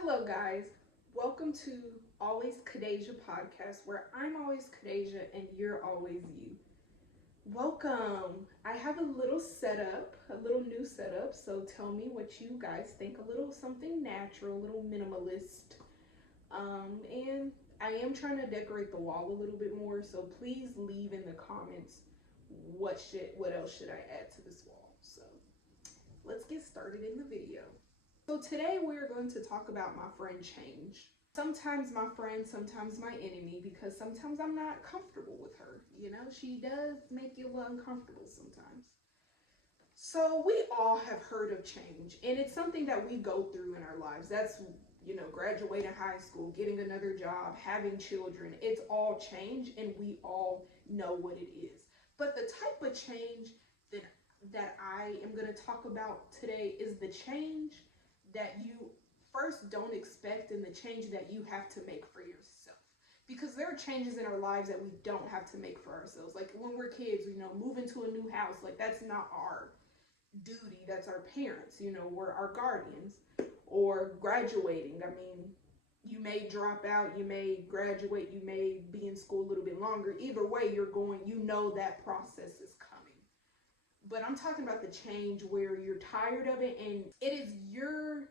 Hello, guys. Welcome to Always Kadeja podcast, where I'm always Kadeja and you're always you. Welcome. I have a little setup, a little new setup. So tell me what you guys think. A little something natural, a little minimalist. And I am trying to decorate the wall a little bit more. So please leave in the comments what else should I add to this wall. So let's get started in the video. So today we're going to talk about my friend Change. Sometimes my friend, sometimes my enemy, because sometimes I'm not comfortable with her. You know, she does make you a little uncomfortable sometimes. So we all have heard of change, and it's something that we go through in our lives. That's, graduating high school, getting another job, having children. It's all change, and we all know what it is. But the type of change that I am going to talk about today is the change that you first don't expect and the change that you have to make for yourself. Because there are changes in our lives that we don't have to make for ourselves. Like when we're kids, moving to a new house, like that's not our duty, that's our parents, we're our guardians. Or graduating, I mean, you may drop out, you may graduate, you may be in school a little bit longer. Either way, that process is coming. But I'm talking about the change where you're tired of it and it is your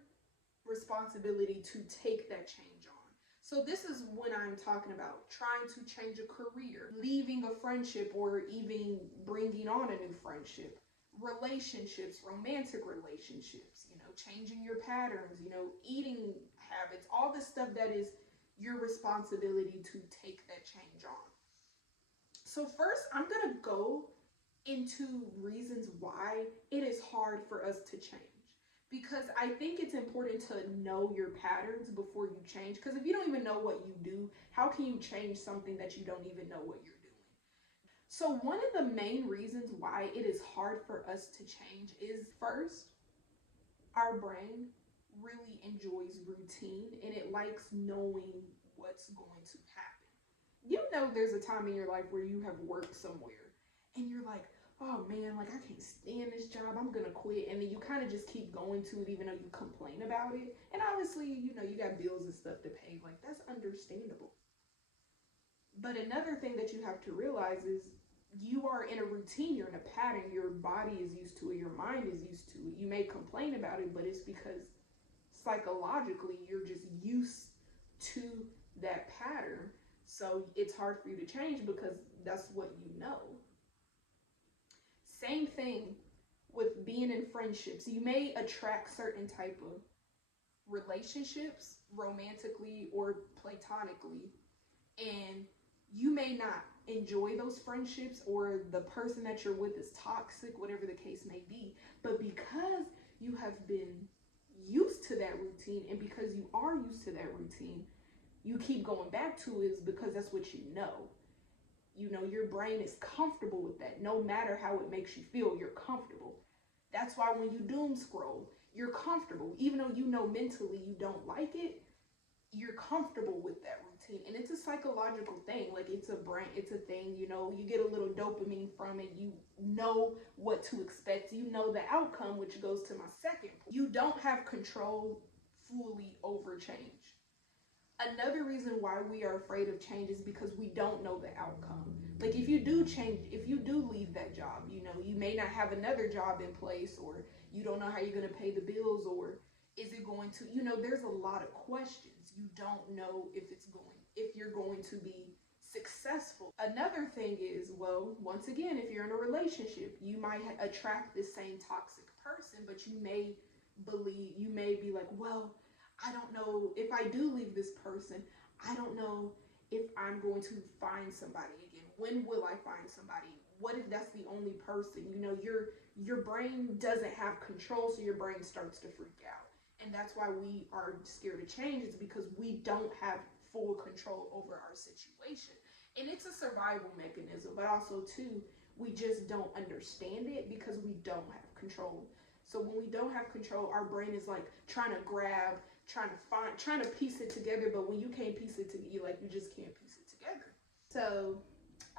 responsibility to take that change on. So this is when I'm talking about trying to change a career, leaving a friendship, or even bringing on a new friendship, relationships, romantic relationships, changing your patterns, eating habits, all the stuff that is your responsibility to take that change on. So first, I'm going to go into reasons why it is hard for us to change. Because I think it's important to know your patterns before you change. Because if you don't even know what you do, how can you change something that you don't even know what you're doing? So one of the main reasons why it is hard for us to change is, first, our brain really enjoys routine and it likes knowing what's going to happen. There's a time in your life where you have worked somewhere and you're like, oh man, like I can't stand this job, I'm gonna quit. And then you kind of just keep going to it even though you complain about it. And obviously, you got bills and stuff to pay. Like that's understandable. But another thing that you have to realize is you are in a routine, you're in a pattern, your body is used to it, your mind is used to it. You may complain about it, but it's because psychologically you're just used to that pattern. So it's hard for you to change because that's what you know. Same thing with being in friendships. You may attract certain type of relationships, romantically or platonically, and you may not enjoy those friendships, or the person that you're with is toxic, whatever the case may be. But because you have been used to that routine, and because you are used to that routine, you keep going back to it because that's what you know. Your brain is comfortable with that. No matter how it makes you feel, you're comfortable. That's why when you doom scroll, you're comfortable. Even though mentally you don't like it, you're comfortable with that routine. And it's a psychological thing. Like it's a thing, you get a little dopamine from it. You know what to expect. You know the outcome, which goes to my second point. You don't have control fully over change. Another reason why we are afraid of change is because we don't know the outcome. Like if you do change, if you do leave that job, you may not have another job in place, or you don't know how you're going to pay the bills, or is it going to, there's a lot of questions. You don't know if you're going to be successful. Another thing is, well, once again, if you're in a relationship, you might attract the same toxic person, but you may be like, well, I don't know if I do leave this person, I don't know if I'm going to find somebody again. When will I find somebody? What if that's the only person? Your brain doesn't have control, so your brain starts to freak out. And that's why we are scared of change, is because we don't have full control over our situation. And it's a survival mechanism, but also too, we just don't understand it because we don't have control. So when we don't have control, our brain is like trying to piece it together, but when you can't piece it together, you just can't piece it together. So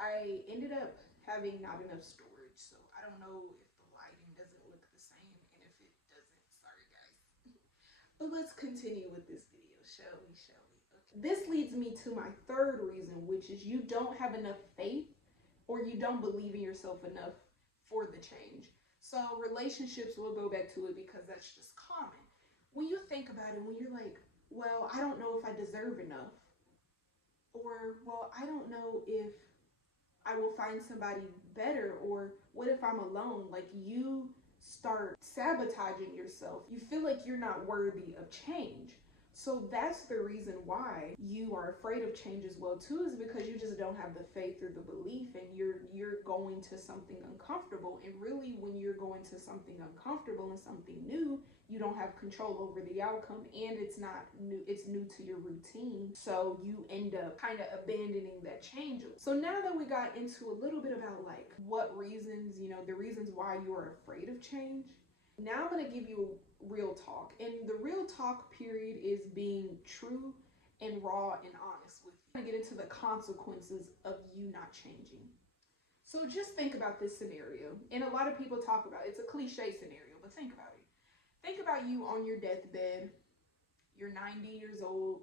I ended up having not enough storage, so I don't know if the lighting doesn't look the same, and if it doesn't, sorry guys. But let's continue with this video. Shall we? Okay. This leads me to my third reason, which is you don't have enough faith or you don't believe in yourself enough for the change. So relationships, will go back to it because that's just common. When you think about it, when you're like, well, I don't know if I deserve enough, or well, I don't know if I will find somebody better, or what if I'm alone? Like, you start sabotaging yourself. You feel like you're not worthy of change. So that's the reason why you are afraid of change as well too, is because you just don't have the faith or the belief, and you're going to something uncomfortable. And really, when you're going to something uncomfortable and something new, you don't have control over the outcome, and it's not new, it's new to your routine, so you end up kind of abandoning that change. So now that we got into a little bit about like what reasons, the reasons why you are afraid of change, now I'm going to give you real talk, and the real talk period is being true and raw and honest with you. I'm going to get into the consequences of you not changing. So just think about this scenario, and a lot of people talk about it. It's a cliche scenario, but think about it. Think about you on your deathbed, you're 90 years old,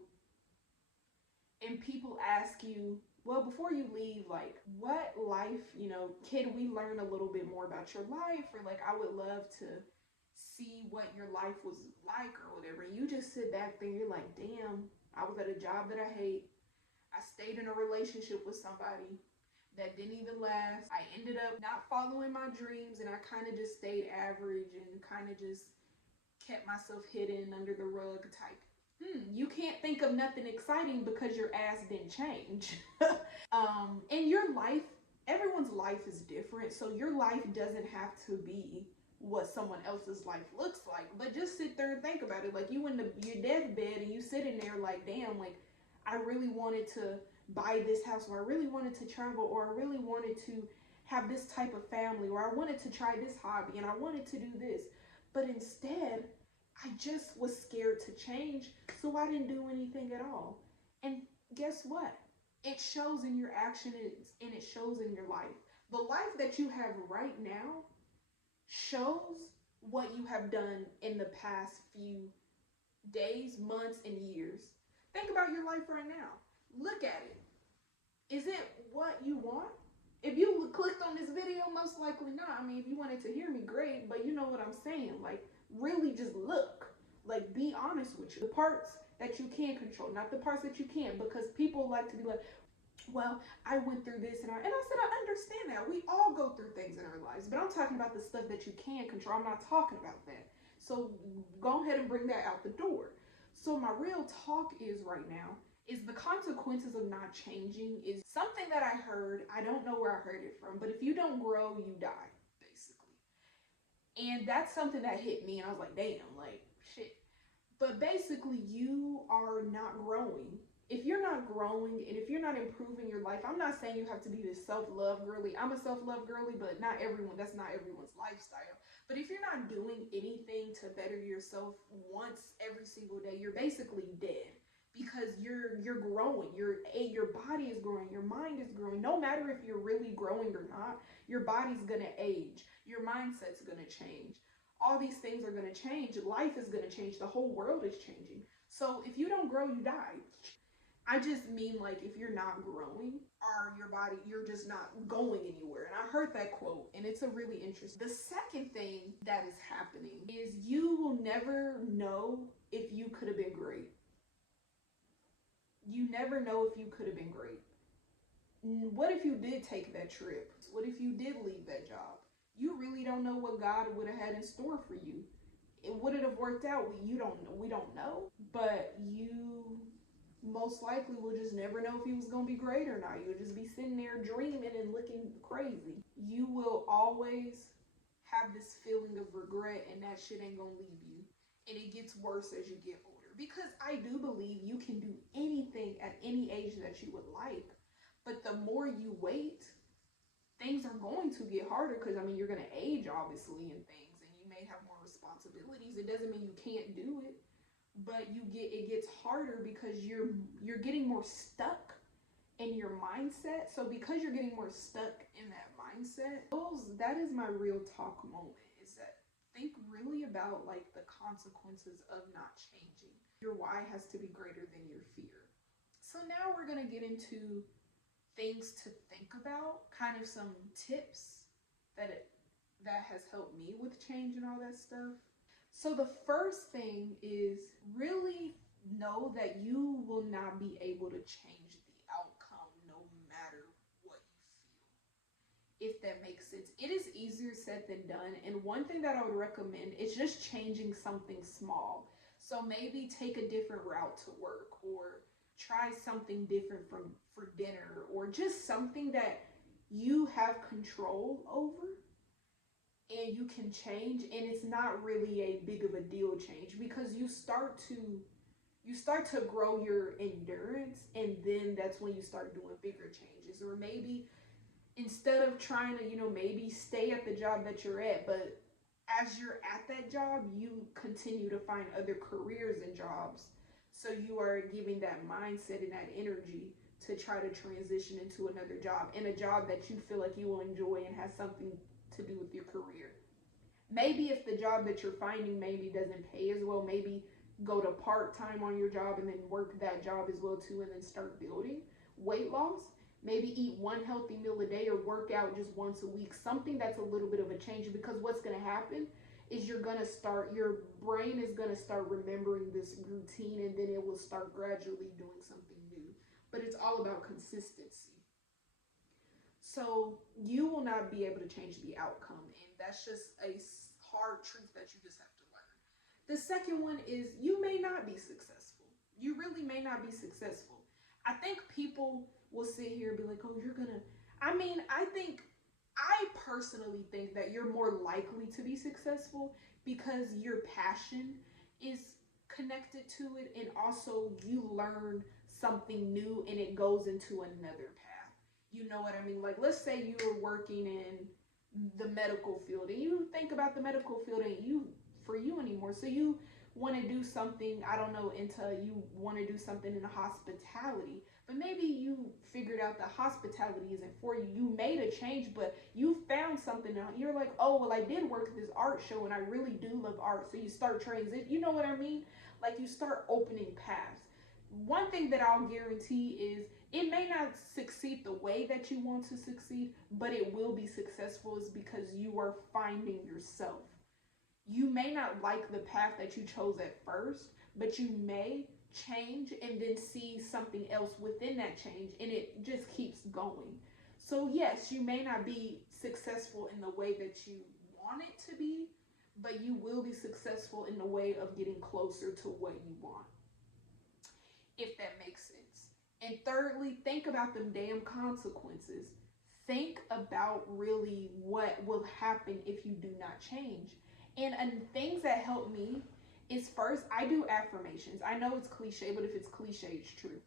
and people ask you, well, before you leave, like, what life, can we learn a little bit more about your life? Or like, I would love to see what your life was like or whatever. And you just sit back there, you're like, damn, I was at a job that I hate. I stayed in a relationship with somebody that didn't even last. I ended up not following my dreams, and I kind of just stayed average and kind of just kept myself hidden under the rug type. You can't think of nothing exciting because your ass didn't change. And your life, everyone's life is different, so your life doesn't have to be what someone else's life looks like. But just sit there and think about it. Like, you in your deathbed and you sitting there like, damn, like, I really wanted to buy this house, or I really wanted to travel, or I really wanted to have this type of family, or I wanted to try this hobby, and I wanted to do this. But instead, I just was scared to change, so I didn't do anything at all. And guess what? It shows in your actions, and it shows in your life. The life that you have right now shows what you have done in the past few days, months, and years. Think about your life right now. Look at it. Is it what you want? If you clicked on this video, most likely not. I mean, if you wanted to hear me, great, but you know what I'm saying. Like, really just look. Like, be honest with you. The parts that you can control, not the parts that you can't, because people like to be like, well, I went through this, and I said, I understand that. We all go through things in our lives, but I'm talking about the stuff that you can control. I'm not talking about that. So go ahead and bring that out the door. So my real talk is right now is the consequences of not changing is something that I heard. I don't know where I heard it from, but if you don't grow, you die, basically. And that's something that hit me, and I was like, damn, like, shit. But basically, you are not growing. If you're not growing and if you're not improving your life, I'm not saying you have to be this self-love girly. I'm a self-love girly, but not everyone, that's not everyone's lifestyle. But if you're not doing anything to better yourself once every single day, you're basically dead, because you're growing. Your body is growing, your mind is growing. No matter if you're really growing or not, your body's gonna age, your mindset's gonna change. All these things are gonna change. Life is gonna change. The whole world is changing. So if you don't grow, you die. I just mean, like, if you're not growing, or your body, you're just not going anywhere. And I heard that quote, and it's a really interesting. The second thing that is happening is you will never know if you could have been great. You never know if you could have been great. What if you did take that trip? What if you did leave that job? You really don't know what God would have had in store for you. Would it have worked out? You don't know. We don't know. But you most likely will just never know if he was going to be great or not. You'll just be sitting there dreaming and looking crazy. You will always have this feeling of regret, and that shit ain't going to leave you. And it gets worse as you get older. Because I do believe you can do anything at any age that you would like. But the more you wait, things are going to get harder, because, I mean, you're going to age, obviously, and things, and you may have more responsibilities. It doesn't mean you can't do it, but it gets harder because you're getting more stuck in your mindset. So because you're getting more stuck in that mindset, that is my real talk moment, is that think really about, like, the consequences of not changing. Your why has to be greater than your fear. So now we're going to get into things to think about, kind of some tips that has helped me with change and all that stuff. So the first thing is really know that you will not be able to change the outcome no matter what you feel. If that makes sense. It is easier said than done. And one thing that I would recommend is just changing something small. So maybe take a different route to work, or try something different for dinner, or just something that you have control over and you can change, and it's not really a big of a deal change, because you start to grow your endurance, and then that's when you start doing bigger changes. Or maybe instead of trying to, maybe stay at the job that you're at, but as you're at that job, you continue to find other careers and jobs. So you are giving that mindset and that energy to try to transition into another job, and a job that you feel like you will enjoy and has something to do with your career. Maybe if the job that you're finding maybe doesn't pay as well, maybe go to part-time on your job and then work that job as well too, and then start building. Weight loss, maybe eat one healthy meal a day, or work out just once a week, something that's a little bit of a change. Because what's going to happen is your brain is going to start remembering this routine, and then it will start gradually doing something new. But it's all about consistency. So you will not be able to change the outcome, and that's just a hard truth that you just have to learn. The second one is you may not be successful. You really may not be successful. I think people will sit here and be like, oh, I personally think that you're more likely to be successful because your passion is connected to it, and also you learn something new and it goes into another path. You know what I mean? Like, let's say you're working in the medical field, and you think about the medical field ain't for you anymore. So you want to do something, you want to do something in hospitality, but maybe you figured out that hospitality isn't for you. You made a change, but you found something out. You're like, oh, well, I did work at this art show and I really do love art. So you start transition. You know what I mean? Like, you start opening paths. One thing that I'll guarantee is it may not succeed the way that you want to succeed, but it will be successful, is because you are finding yourself. You may not like the path that you chose at first, but you may change and then see something else within that change, and it just keeps going. So yes, you may not be successful in the way that you want it to be, but you will be successful in the way of getting closer to what you want, if that makes sense. And thirdly, think about them damn consequences. Think about really what will happen if you do not change. And things that help me is, first, I do affirmations. I know it's cliche, but if it's cliche, it's true.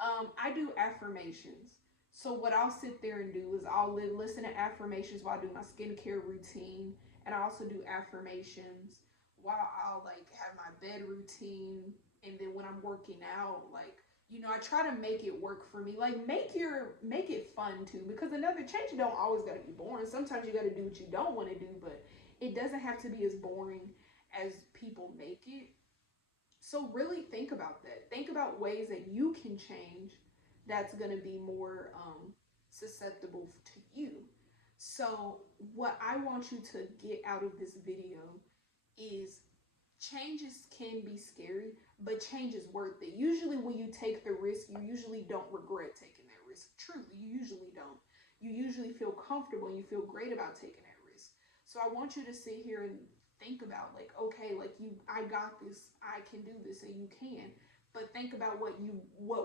I do affirmations. So what I'll sit there and do is I'll listen to affirmations while I do my skincare routine. And I also do affirmations while I'll have my bed routine. And then when I'm working out, I try to make it work for me. Make it fun too, because another change don't always gotta be boring. Sometimes you gotta do what you don't want to do, but it doesn't have to be as boring as people make it. So really think about that. Think about ways that you can change that's going to be more susceptible to you. So what I want you to get out of this video is changes can be scary, but change is worth it. Usually when you take the risk, you usually don't regret taking that risk. Truly, you usually don't. You usually feel comfortable and you feel great about taking that risk. So I want you to sit here and think about okay, I got this, I can do this, and you can. But think about what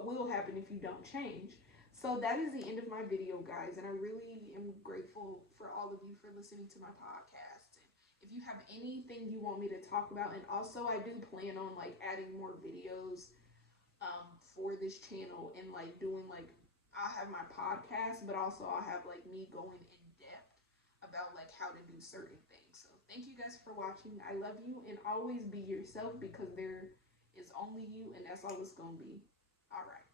will happen if you don't change. So that is the end of my video, guys, and I really am grateful for all of you for listening to my podcast. And if you have anything you want me to talk about, and also I do plan on adding more videos for this channel, and doing I'll have my podcast, but also I'll have me going in depth about how to do certain things. So thank you guys for watching. I love you, and always be yourself, because there is only you, and that's all it's gonna be. All right.